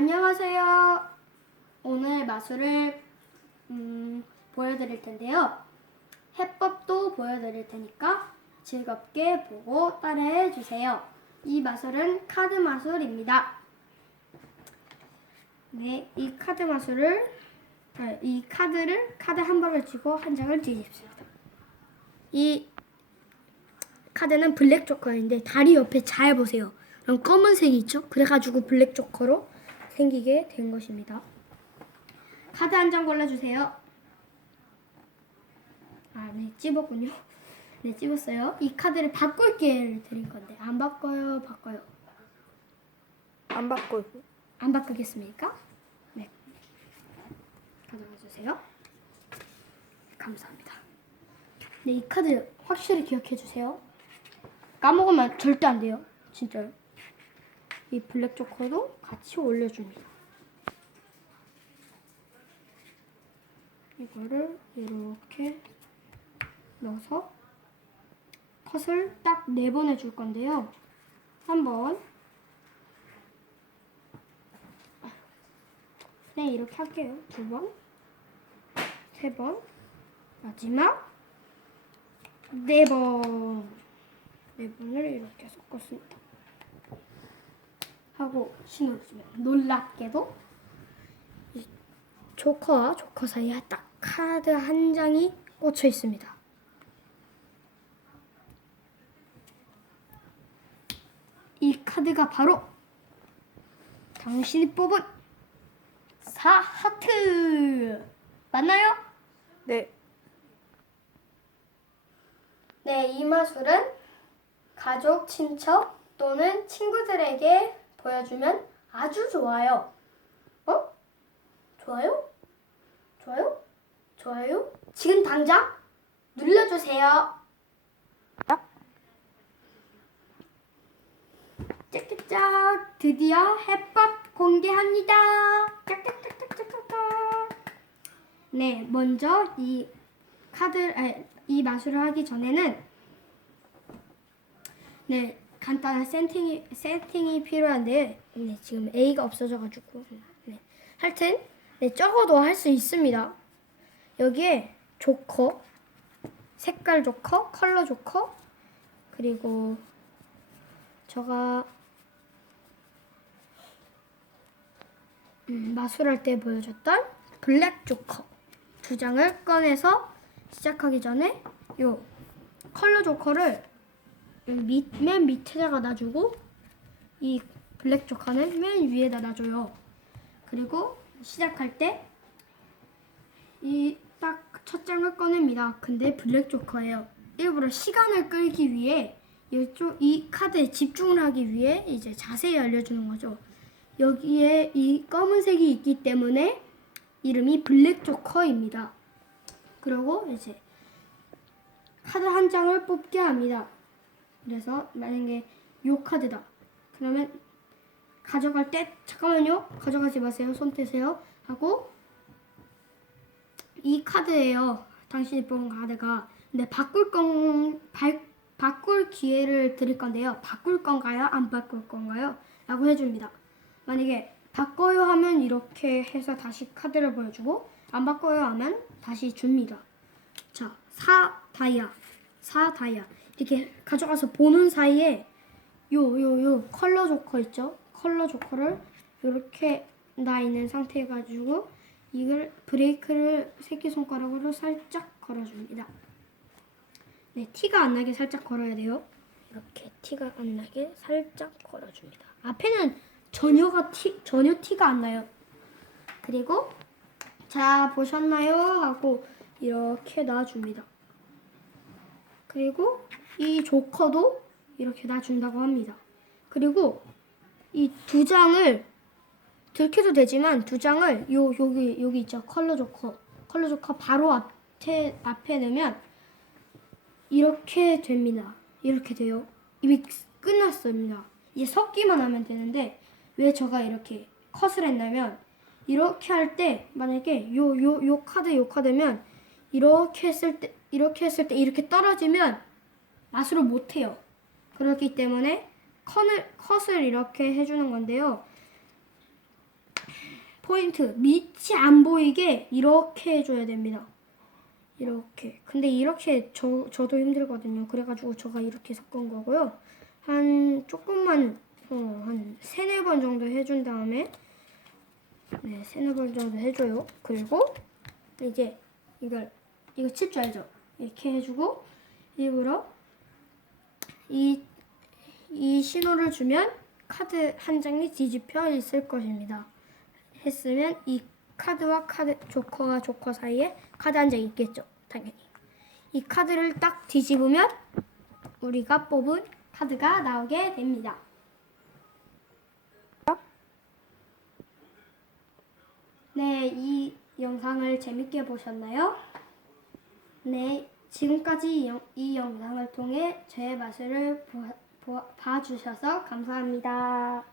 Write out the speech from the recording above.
안녕하세요. 오늘 마술을 보여드릴 텐데요. 해법도 보여드릴 테니까 즐겁게 보고 따라해 주세요. 이 마술은 카드 마술입니다. 네, 이 카드를 카드 한 벌을 쥐고 한 장을 뒤집습니다. 이 카드는 블랙 조커인데 다리 옆에 잘 보세요. 그럼 검은색이 있죠? 그래가지고 블랙 조커로 생기게 된 것입니다. 카드 한 장 골라주세요. 네, 찝었군요. 네, 찝었어요. 이 카드를 바꿀 기회를 드릴 건데 안 바꿔요, 바꿔요? 안 바꿔요. 안 바꾸겠습니까? 네. 가져가 주세요. 감사합니다. 네, 이 카드 확실히 기억해 주세요. 까먹으면 절대 안 돼요. 진짜요. 이 블랙 조커도 같이 올려줍니다. 이거를 이렇게 넣어서 컷을 딱 4번 해줄 건데요. 한 번, 네, 이렇게 할게요. 2번, 3번, 마지막 4번. 4번을 이렇게 섞었습니다. 하고 신호를 주면 놀랍게도 이 조커와 조커 사이에 딱 카드 한 장이 꽂혀 있습니다. 이 카드가 바로 당신이 뽑은 4하트 맞나요? 네. 네, 이 마술은 가족, 친척 또는 친구들에게 보여주면 아주 좋아요. 좋아요? 좋아요? 좋아요? 지금 당장 눌러주세요. 짝짝짝, 드디어 해법 공개합니다. 짝짝짝짝짝짝. 네, 먼저 이 이 마술을 하기 전에는 네, 간단한 세팅이 필요한데 네, 지금 A가 없어져가지고 네. 하여튼 네, 적어도 할 수 있습니다. 여기에 조커, 색깔 조커, 컬러 조커, 그리고 제가 마술할 때 보여줬던 블랙 조커 2장을 꺼내서 시작하기 전에 요 컬러 조커를 맨 밑에다가 놔주고 이 블랙 조커는 맨 위에다 놔줘요. 그리고 시작할 때 이 딱 첫 장을 꺼냅니다. 근데 블랙 조커예요. 일부러 시간을 끌기 위해 이 카드에 집중을 하기 위해 이제 자세히 알려주는 거죠. 여기에 이 검은색이 있기 때문에 이름이 블랙 조커입니다. 그리고 이제 카드 한 장을 뽑게 합니다. 그래서 만약에 요 카드다. 그러면 가져갈 때 잠깐만요. 가져가지 마세요. 손 떼세요. 하고 이 카드예요. 당신이 뽑은 카드가. 근데 바꿀 기회를 드릴 건데요. 바꿀 건가요? 안 바꿀 건가요? 라고 해줍니다. 만약에 바꿔요 하면 이렇게 해서 다시 카드를 보여주고 안 바꿔요 하면 다시 줍니다. 자, 4 다이아 이렇게 가져가서 보는 사이에 요 컬러 조커 있죠? 컬러 조커를 이렇게 나 있는 상태 해가지고 이걸 브레이크를 새끼손가락으로 살짝 걸어줍니다. 네, 티가 안 나게 살짝 걸어야 돼요. 이렇게 티가 안 나게 살짝 걸어줍니다. 앞에는 전혀 티가 안 나요. 그리고 자, 보셨나요? 하고 이렇게 놔줍니다. 그리고 이 조커도 이렇게 놔준다고 합니다. 그리고 이 2장을 들켜도 되지만 2장을 여기 있죠. 컬러 조커 바로 앞에 넣으면 이렇게 됩니다. 이렇게 돼요. 이미 끝났습니다. 이제 섞기만 하면 되는데 왜 제가 이렇게 컷을 했냐면 이렇게 할 때 만약에 요 카드면 이렇게 했을 때 이렇게 떨어지면 마술을 못 해요. 그렇기 때문에 컷을 이렇게 해주는 건데요. 포인트 밑이 안 보이게 이렇게 해줘야 됩니다. 이렇게. 근데 이렇게 저도 힘들거든요. 그래가지고 제가 이렇게 섞은 거고요. 한 조금만 한 3-4번 정도 해준 다음에 네, 3-4번 정도 해줘요. 그리고 이제 이거 칠 줄 알죠? 이렇게 해주고 일부러 이 신호를 주면 카드 한 장이 뒤집혀 있을 것입니다. 했으면 이 카드와 조커와 조커 사이에 카드 한 장이 있겠죠. 당연히. 이 카드를 딱 뒤집으면 우리가 뽑은 카드가 나오게 됩니다. 네, 이 영상을 재밌게 보셨나요? 네, 지금까지 이 영상을 통해 제 맛을 봐주셔서 감사합니다.